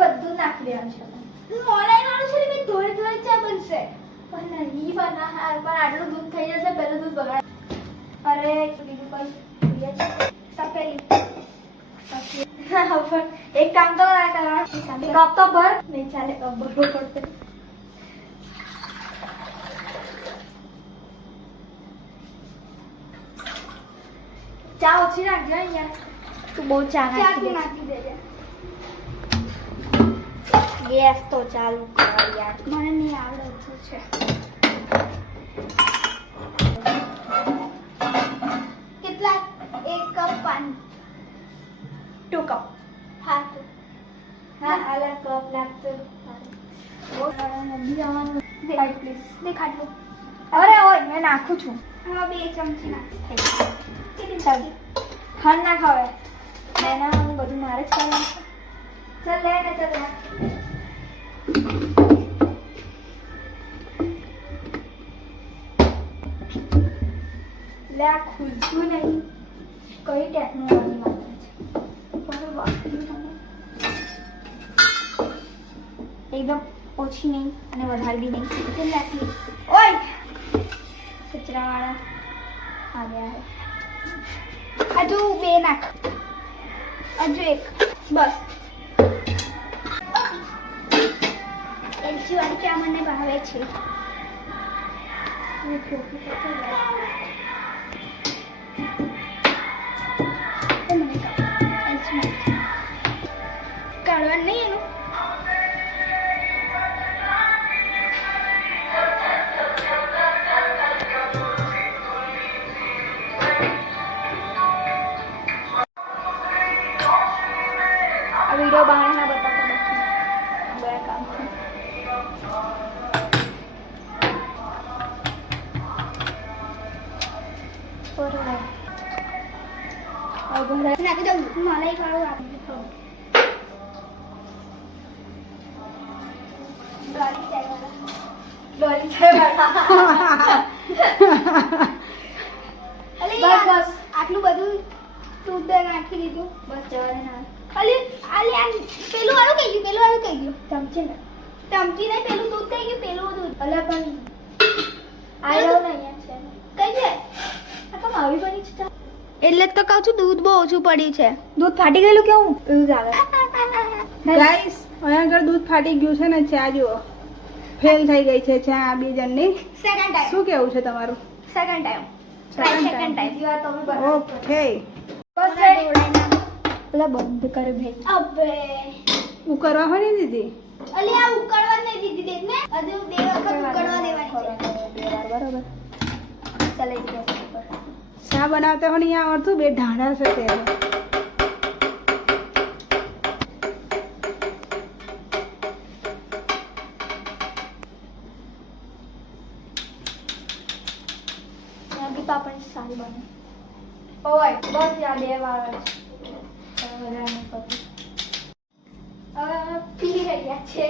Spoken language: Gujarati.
બધું નાખી દેવાનું છે. ઓનલાઈન વાળું છે ને થોડી થોડી ચા બનશે પણ નહીં બના પણ આટલું દૂધ થઈ જશે પેલું દૂધ બગાડ. અરે બીજું કઈ તપેલી એક કામ તો કપ તો ભર નહીં ચાલે કપ ભરવો પડશે. ચા ઓછી નાખજો યાર તું બહુ ચા નાખી દેજે. ગેસ તો ચાલુ કર યાર મને નહીં આવડે ઓછું છે. કેટલા 1 કપ પાણી 2 કપ હા આલા કપ લાગતો બહુ નદી જવાનું દેખાડ પ્લીઝ દેખાડ લો. અરે ઓય મેં નાખું છું. હા 2 ચમચી નાખ થઈ ચાલ ખાન ના ખાવે મેના બધું મારે જ કરવાનું છે. ચાલ લે ને ચાલ લે ખુલતું નહીં કઈ ટેકનોલોજી વાપરે છે બરોબર એકદમ ઓછી નહીં અને વધારે બી નહીં એટલે નાખી. ઓય કચરાવાળા આવ્યા હજુ 2 નાખ હજુ 1 બસ. એલચી વાળી ચા મને ભાવે છે. કાઢવાનું નહીં એનું આ વિડીયો બહાર ના બતાતા બાકી બધા કામ છે. નાખી દઉં મલાઈ વાળું આપી દઉં. બસ આટલું બધું દૂધ નાખી દીધું બસ જવા દે ના. પેલું વાળું કઈ ગયું ચમચી ને ચમચી નહીં પેલું દૂધ કઈ ગયું પેલું દૂધ અલે પણ આવ્યો ને અહીંયા છે કઈ છે આ તો આવી બની છે એટલે તો કહું છું દૂધ બહુ ઓછું પડ્યું છે. દૂધ ફાટી ગયેલું કેવું એવું લાગે ગાઈસ અહીંયા આગળ દૂધ ફાટી ગયું છે ને ચા જુઓ ફેલ થઈ ગઈ છે ચા બે જણની. સેકન્ડ ટાઈમ શું કેવું છે તમારું? સેકન્ડ ટાઈમ જીવા તો બી બરાબર. ઓકે બસ પેલા બંધ કર ભાઈ. અબે ઉકળવા હોય ને દીદી અલી આ ઉકળવા નહીં દીધી દેખ ને હજુ 2 વખત ઉકળવા દેવાની છે. બરાબર ચાલે ગેસ ઉપર ચા બનાવતા હોય અહીંયા આવડતું બે ઢાંડા છે તે પાપડ સારી બને. ઓય બસ યાર 2 વાર જ પી રહ્યા છે